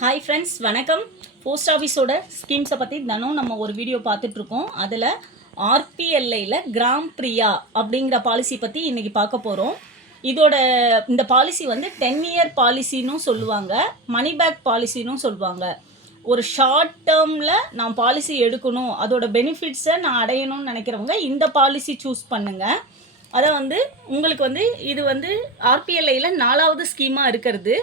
Hi friends வணக்கம். Post ஆஃபீஸோட ஸ்கீம்ஸை பற்றி தினம் நம்ம ஒரு வீடியோ பார்த்துட்ருக்கோம். அதில் ஆர்பிஎல்ஐயில் கிராம் பிரியா அப்படிங்கிற பாலிசி பற்றி இன்றைக்கி பார்க்க போகிறோம் இதோட இந்த பாலிசி வந்து டென் இயர் பாலிசின்னு சொல்லுவாங்க. மணி பேக் பாலிசின்னு சொல்லுவாங்க. ஒரு ஷார்ட் டேர்மில் நான் பாலிசி எடுக்கணும். அதோட பெனிஃபிட்ஸை நான் அடையணும்னு நினைக்கிறவங்க இந்த பாலிசி சூஸ் பண்ணுங்கள் அதை வந்து உங்களுக்கு வந்து இது வந்து ஆர்பிஎல்ஐயில் நாலாவது ஸ்கீமாக இருக்கிறது.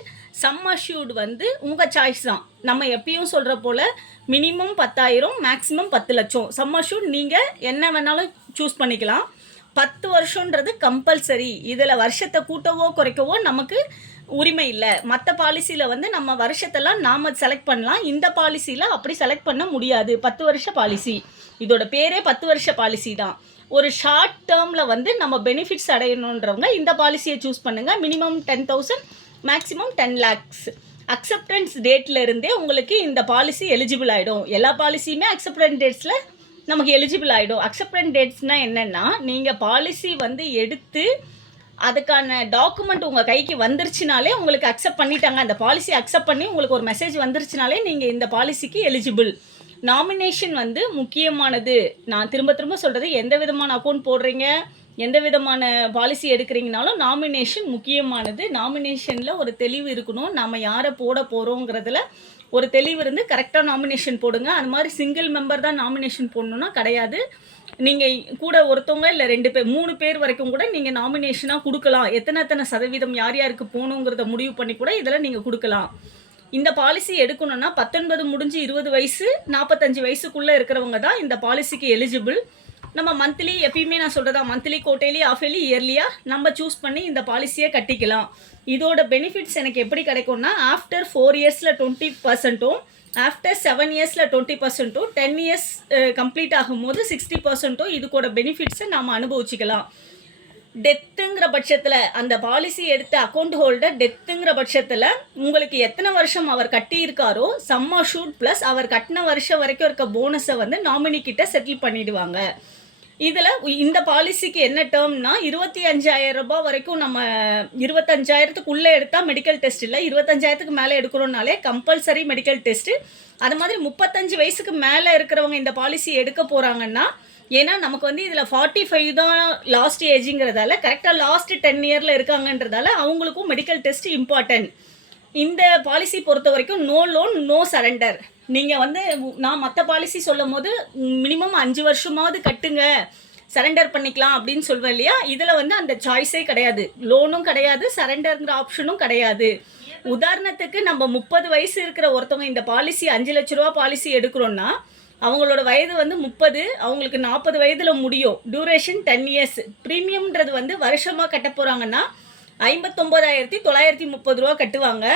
சம் அஷ்யூர்டு வந்து உங்கள் சாய்ஸ் தான். நம்ம எப்பயும் சொல்கிற போல் மினிமம் பத்தாயிரம் மேக்ஸிமம் பத்து லட்சம். சம் அஷ்யூர்ட் நீங்கள் என்ன வேணாலும் சூஸ் பண்ணிக்கலாம். பத்து வருஷன்றது கம்பல்சரி இதில் வருஷத்தை கூட்டவோ குறைக்கவோ நமக்கு உரிமை இல்லை. மற்ற பாலிசியில் வந்து நம்ம வருஷத்தெல்லாம் நாம் செலக்ட் பண்ணலாம். இந்த பாலிசியில் அப்படி செலக்ட் பண்ண முடியாது. பத்து வருஷ பாலிசி இதோட பேரே பத்து வருஷ பாலிசி தான். ஒரு ஷார்ட் டேர்மில் வந்து நம்ம பெனிஃபிட்ஸ் அடையணுன்றவங்க இந்த பாலிசியை சூஸ் பண்ணுங்கள் minimum ten thousand maximum ten lakhs acceptance டேட்டில் இருந்தே உங்களுக்கு இந்த பாலிசி எலிஜிபிள் ஆகிடும் எல்லா பாலிசியுமே அக்செப்டன்ஸ் டேட்ஸில் நமக்கு எலிஜிபிள் ஆகிடும் அக்செப்டன்ஸ் டேட்ஸ்னால் என்னென்னா நீங்கள் பாலிசி வந்து எடுத்து அதுக்கான டாக்குமெண்ட் உங்கள் கைக்கு வந்துருச்சுனாலே உங்களுக்கு அக்செப்ட் பண்ணிட்டாங்க. அந்த பாலிசி அக்செப்ட் பண்ணி உங்களுக்கு ஒரு மெசேஜ் வந்துருச்சுனாலே நீங்கள் இந்த பாலிசிக்கு எலிஜிபிள் நாமினேஷன் வந்து முக்கியமானது. நான் திரும்ப திரும்ப சொல்கிறது எந்த விதமான அக்கௌண்ட் போடுறீங்க? எந்த விதமான பாலிசி எடுக்கிறீங்கனாலும் நாமினேஷன் முக்கியமானது. நாமினேஷனில் ஒரு தெளிவு இருக்கணும். நம்ம யாரை போட போகிறோங்கிறதுல ஒரு தெளிவு இருந்து கரெக்டாக நாமினேஷன் போடுங்க. அது மாதிரி சிங்கிள் மெம்பர் தான் நாமினேஷன் போடணுன்னா கிடையாது. நீங்கள் கூட ஒருத்தவங்க இல்லை ரெண்டு பேர் மூணு பேர் வரைக்கும் கூட நீங்கள் நாமினேஷனாக கொடுக்கலாம். எத்தனை எத்தனை சதவீதம் யார் யாருக்கு போகணுங்கிறத முடிவு பண்ணி கூட இதில் நீங்கள் கொடுக்கலாம். இந்த பாலிசி எடுக்கணும்னா பத்தொன்பது முடிஞ்சு இருபது வயசு நாற்பத்தஞ்சு வயசுக்குள்ளே இருக்கிறவங்க தான் இந்த பாலிசிக்கு எலிஜிபிள் நம்ம மந்த்லி எப்பயுமே நான் சொல்கிறதா மந்த்லி கோட்டையிலி ஆஃபேலி இயர்லியாக நம்ம சூஸ் பண்ணி இந்த பாலிசியை கட்டிக்கலாம். இதோட பெனிஃபிட்ஸ் எனக்கு எப்படி கிடைக்கும்னா ஆஃப்டர் ஃபோர் இயர்ஸில் டுவெண்ட்டி பர்சன்ட்டும் ஆஃப்டர் செவன் இயர்ஸில் டுவெண்ட்டி பர்சன்ட்டும் டென் இயர்ஸ் கம்ப்ளீட் ஆகும்போது சிக்ஸ்டி பர்சன்ட்டும் இதுக்கோட பெனிஃபிட்ஸை நாம் அனுபவிச்சுக்கலாம். டெத்துங்கிற பட்சத்தில் அந்த பாலிசி எடுத்த அக்கௌண்ட் ஹோல்டர் டெத்துங்கிற பட்சத்தில் உங்களுக்கு எத்தனை வருஷம் அவர் கட்டியிருக்காரோ சம்மர் ஷூட் ப்ளஸ் அவர் கட்டின வருஷம் வரைக்கும் இருக்க போனஸை வந்து நாமினி கிட்ட செட்டில் பண்ணிடுவாங்க. இதில் இந்த பாலிசிக்கு என்ன டேர்ம்னா இருபத்தி அஞ்சாயிரம் ரூபாய் வரைக்கும் நம்ம இருபத்தஞ்சாயிரத்துக்குள்ளே எடுத்தால் மெடிக்கல் டெஸ்ட் இல்லை. இருபத்தஞ்சாயிரத்துக்கு மேலே எடுக்கிறோம்னாலே கம்பல்சரி மெடிக்கல் டெஸ்ட்டு அது மாதிரி முப்பத்தஞ்சு வயசுக்கு மேலே இருக்கிறவங்க இந்த பாலிசி எடுக்க போகிறாங்கன்னா ஏன்னா நமக்கு வந்து இதில் ஃபார்ட்டி ஃபைவ் தான் லாஸ்ட் ஏஜுங்கிறதால கரெக்டாக லாஸ்ட் டென் இயரில் இருக்காங்கன்றதால அவங்களுக்கும் மெடிக்கல் டெஸ்ட் இம்பார்ட்டன்ட் இந்த பாலிசி பொறுத்த வரைக்கும் நோ லோன் நோ சரண்டர் நீங்கள் வந்து நான் மற்ற பாலிசி சொல்லும் போது மினிமம் அஞ்சு வருஷமாவது கட்டுங்க. சரண்டர் பண்ணிக்கலாம் அப்படின்னு சொல்வேன் இல்லையா? இதில் வந்து அந்த சாய்ஸே கிடையாது. லோனும் கிடையாது சரண்டர்ங்கிற ஆப்ஷனும் கிடையாது. உதாரணத்துக்கு நம்ம முப்பது வயசு இருக்கிற ஒருத்தவங்க இந்த பாலிசி அஞ்சு லட்ச ரூபா பாலிசி எடுக்கிறோன்னா அவங்களோட வயது வந்து முப்பது அவங்களுக்கு நாற்பது வயதில் முடியும். டியூரேஷன் டென் இயர்ஸ் ப்ரீமியம்ன்றது வந்து வருஷமாக கட்ட போகிறாங்கன்னா ஐம்பத்தொம்போதாயிரத்தி தொள்ளாயிரத்தி முப்பது ரூபா கட்டுவாங்க.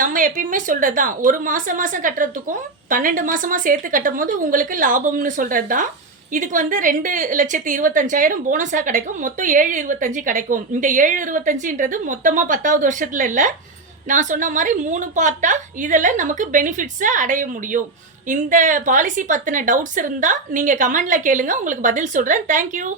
நம்ம எப்பயுமே சொல்கிறது தான் ஒரு மாதம் மாதம் கட்டுறதுக்கும் பன்னெண்டு மாதமாக சேர்த்து கட்டும் போது உங்களுக்கு லாபம்னு சொல்கிறது தான் இதுக்கு வந்து ரெண்டு லட்சத்தி இருபத்தஞ்சாயிரம் போனஸாக கிடைக்கும். மொத்தம் ஏழு இருபத்தஞ்சு கிடைக்கும். இந்த ஏழு இருபத்தஞ்சுன்றது மொத்தமாக பத்தாவது வருஷத்தில் இல்லை. நான் சொன்ன மாதிரி மூணு பார்ட்டாக இதில் நமக்கு பெனிஃபிட்ஸை அடைய முடியும். இந்த பாலிசி பற்றின டவுட்ஸ் இருந்தால் நீங்கள் கமெண்டில் கேளுங்கள் உங்களுக்கு பதில் சொல்கிறேன் தேங்க்யூ